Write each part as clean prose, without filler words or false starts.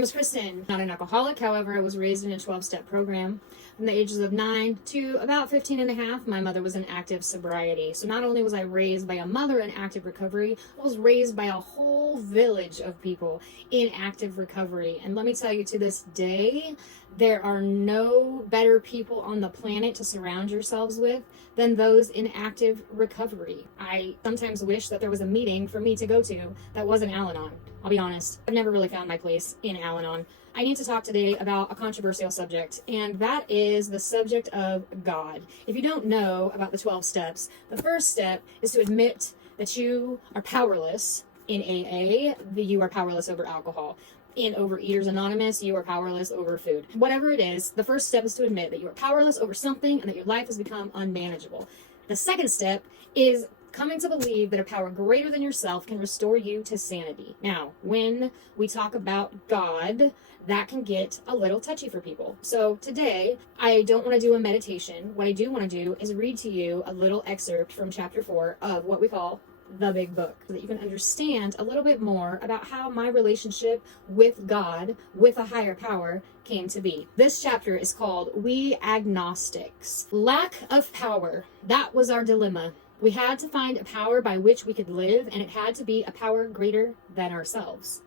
name is Kristen. Not an alcoholic, however, I was raised in a 12-step program. From the ages of 9 to about 15 and a half, my mother was in active sobriety. So not only was I raised by a mother in active recovery, I was raised by a whole village of people in active recovery. And let me tell you, to this day, there are no better people on the planet to surround yourselves with than those in active recovery. I sometimes wish that there was a meeting for me to go to that wasn't Al-Anon. I'll be honest, I've never really found my place in Al-Anon. I need to talk today about a controversial subject, and that is the subject of God. If you don't know about the 12 steps, the first step is to admit that you are powerless. In AA, you are powerless over alcohol. In Overeaters Anonymous, you are powerless over food. Whatever it is, the first step is to admit that you are powerless over something and that your life has become unmanageable. The second step is coming to believe that a power greater than yourself can restore you to sanity. Now, when we talk about God, that can get a little touchy for people. So today, I don't want to do a meditation. What I do want to do is read to you a little excerpt from Chapter 4 of what we call the Big Book, so that you can understand a little bit more about how my relationship with God, with a higher power, came to be. This chapter is called We Agnostics. Lack of power. That was our dilemma. We had to find a power by which we could live, and it had to be a power greater than ourselves,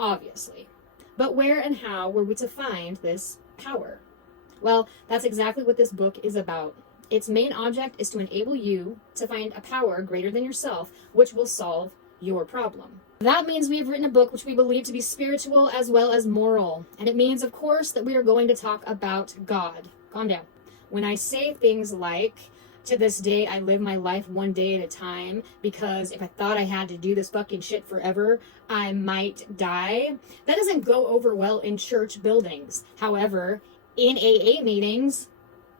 obviously. But where and how were we to find this power? Well, that's exactly what this book is about. Its main object is to enable you to find a power greater than yourself, which will solve your problem. That means we have written a book which we believe to be spiritual as well as moral. And it means, of course, that we are going to talk about God. Calm down. When I say things like, to this day, I live my life one day at a time because if I thought I had to do this fucking shit forever, I might die, that doesn't go over well in church buildings. However, in AA meetings,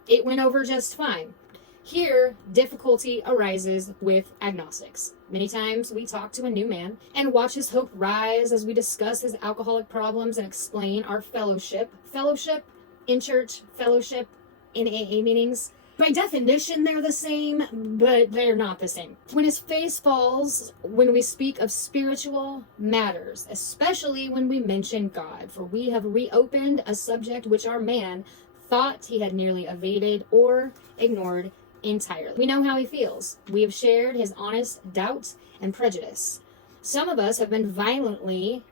it went over just fine. Here, difficulty arises with agnostics. Many times we talk to a new man and watch his hope rise as we discuss his alcoholic problems and explain our fellowship. Fellowship in church, fellowship in AA meetings. By definition, they're the same, but they're not the same. When his face falls, when we speak of spiritual matters, especially when we mention God, for we have reopened a subject which our man thought he had nearly evaded or ignored entirely. We know how he feels. We have shared his honest doubt and prejudice. Some of us have been violently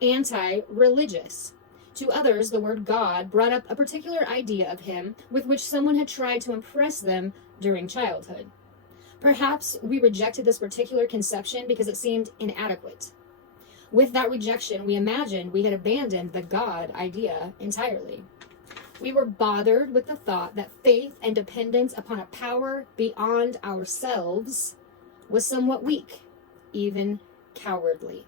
anti-religious. To others, the word God brought up a particular idea of him with which someone had tried to impress them during childhood. Perhaps we rejected this particular conception because it seemed inadequate. With that rejection, we imagined we had abandoned the God idea entirely. We were bothered with the thought that faith and dependence upon a power beyond ourselves was somewhat weak, even cowardly.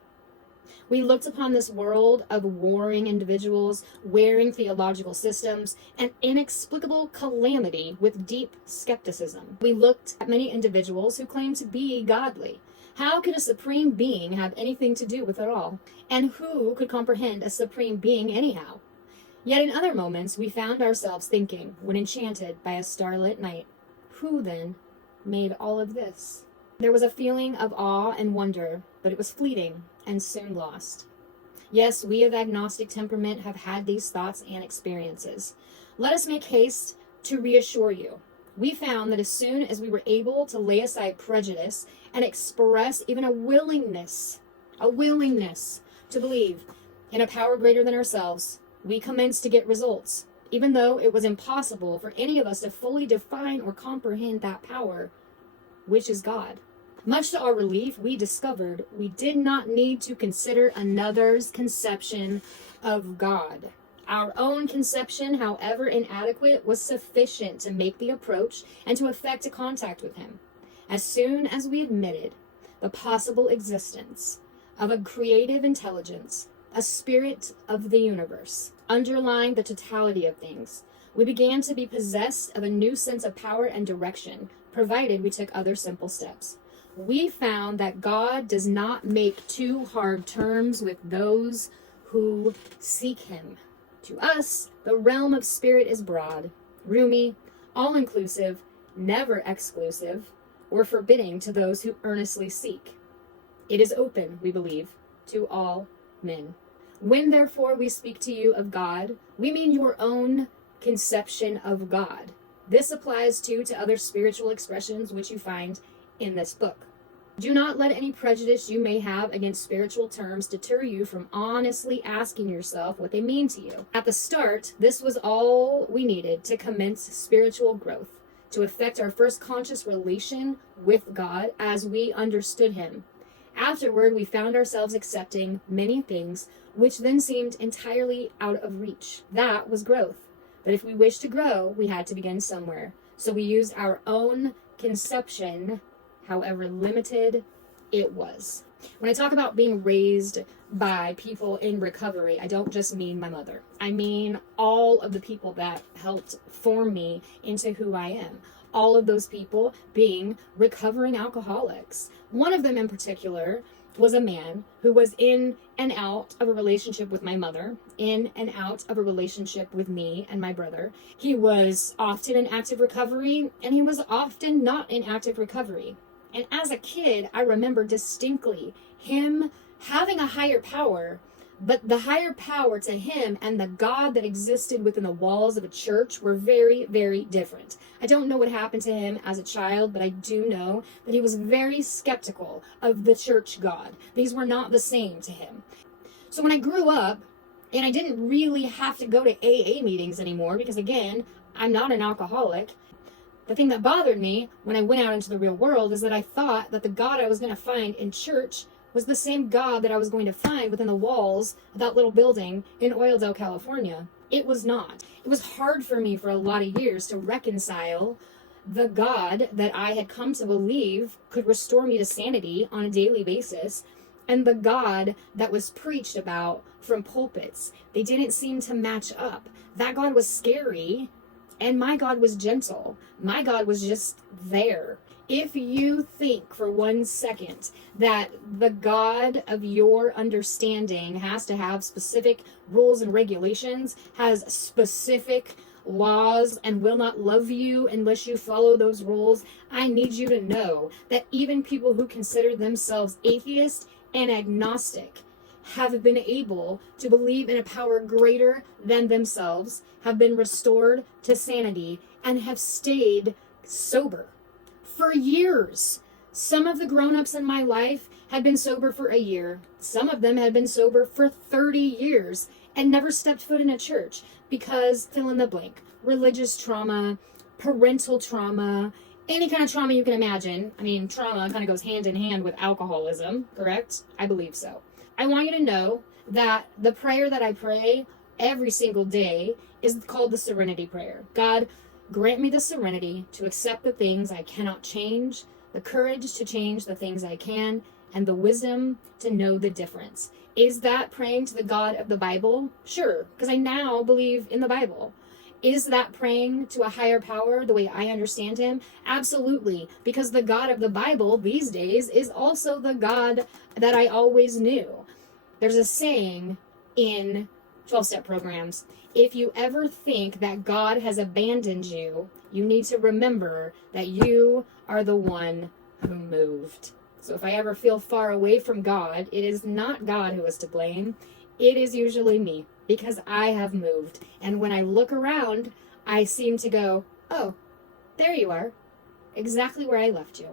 We looked upon this world of warring individuals, wearing theological systems, and inexplicable calamity with deep skepticism. We looked at many individuals who claimed to be godly. How could a supreme being have anything to do with it all? And who could comprehend a supreme being anyhow? Yet in other moments, we found ourselves thinking, when enchanted by a starlit night, who then made all of this? There was a feeling of awe and wonder, but it was fleeting and soon lost. Yes, we of agnostic temperament have had these thoughts and experiences. Let us make haste to reassure you. We found that as soon as we were able to lay aside prejudice and express even a willingness to believe in a power greater than ourselves, we commenced to get results, even though it was impossible for any of us to fully define or comprehend that power, which is God. Much to our relief, we discovered we did not need to consider another's conception of God. Our own conception, however inadequate, was sufficient to make the approach and to effect a contact with him. As soon as we admitted the possible existence of a creative intelligence, a spirit of the universe, underlying the totality of things, we began to be possessed of a new sense of power and direction, provided we took other simple steps. We found that God does not make too hard terms with those who seek him. To us, the realm of spirit is broad, roomy, all-inclusive, never exclusive, or forbidding to those who earnestly seek. It is open, we believe, to all men. When therefore we speak to you of God, we mean your own conception of God. This applies too to other spiritual expressions which you find in this book. Do not let any prejudice you may have against spiritual terms deter you from honestly asking yourself what they mean to you. At the start, this was all we needed to commence spiritual growth, to effect our first conscious relation with God as we understood Him. Afterward, we found ourselves accepting many things which then seemed entirely out of reach. That was growth. But if we wished to grow, we had to begin somewhere. So we used our own conception, however limited it was. When I talk about being raised by people in recovery, I don't just mean my mother. I mean all of the people that helped form me into who I am. All of those people being recovering alcoholics. One of them in particular was a man who was in and out of a relationship with my mother, in and out of a relationship with me and my brother. He was often in active recovery, and he was often not in active recovery. And as a kid, I remember distinctly him having a higher power, but the higher power to him and the God that existed within the walls of a church were very, very different. I don't know what happened to him as a child, but I do know that he was very skeptical of the church God. These were not the same to him. So when I grew up, and I didn't really have to go to AA meetings anymore, because again, I'm not an alcoholic, the thing that bothered me when I went out into the real world is that I thought that the God I was going to find in church was the same God that I was going to find within the walls of that little building in Oildale, California. It was not. It was hard for me for a lot of years to reconcile the God that I had come to believe could restore me to sanity on a daily basis and the God that was preached about from pulpits. They didn't seem to match up. That God was scary, and my God was gentle. My God was just there. If you think for 1 second that the God of your understanding has to have specific rules and regulations, has specific laws, and will not love you unless you follow those rules, I need you to know that even people who consider themselves atheist and agnostic have been able to believe in a power greater than themselves, have been restored to sanity, and have stayed sober for years. Some of the grown-ups in my life had been sober for a year. Some of them had been sober for 30 years and never stepped foot in a church because, fill in the blank, religious trauma, parental trauma, any kind of trauma you can imagine. I mean, trauma kind of goes hand in hand with alcoholism, correct? I believe so. I want you to know that the prayer that I pray every single day is called the Serenity Prayer. God, grant me the serenity to accept the things I cannot change, the courage to change the things I can, and the wisdom to know the difference. Is that praying to the God of the Bible? Sure, because I now believe in the Bible. Is that praying to a higher power the way I understand him? Absolutely, because the God of the Bible these days is also the God that I always knew. There's a saying in 12-step programs: if you ever think that God has abandoned you, you need to remember that you are the one who moved. So if I ever feel far away from God, it is not God who is to blame. It is usually me, because I have moved. And when I look around, I seem to go, oh, there you are, exactly where I left you.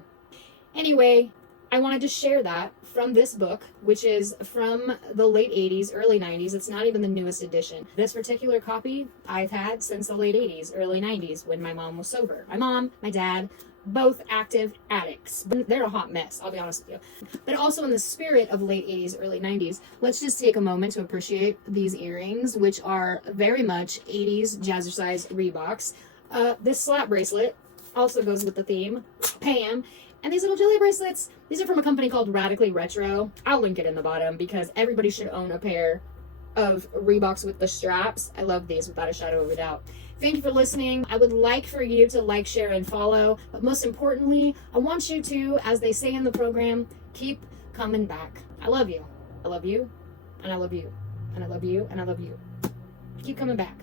Anyway, I wanted to share that from this book, which is from the late 80s, early 90s. It's not even the newest edition. This particular copy I've had since the late 80s, early 90s, when my mom was sober. My mom, my dad, both active addicts. They're a hot mess, I'll be honest with you. But also in the spirit of late 80s, early 90s, let's just take a moment to appreciate these earrings, which are very much 80s jazzercise Reeboks. This slap bracelet also goes with the theme. Pam. And these little jelly bracelets, these are from a company called Radically Retro. I'll link it in the bottom because everybody should own a pair of Reeboks with the straps. I love these without a shadow of a doubt. Thank you for listening. I would like for you to like, share, and follow. But most importantly, I want you to, as they say in the program, keep coming back. I love you. I love you. And I love you. And I love you. And I love you. Keep coming back.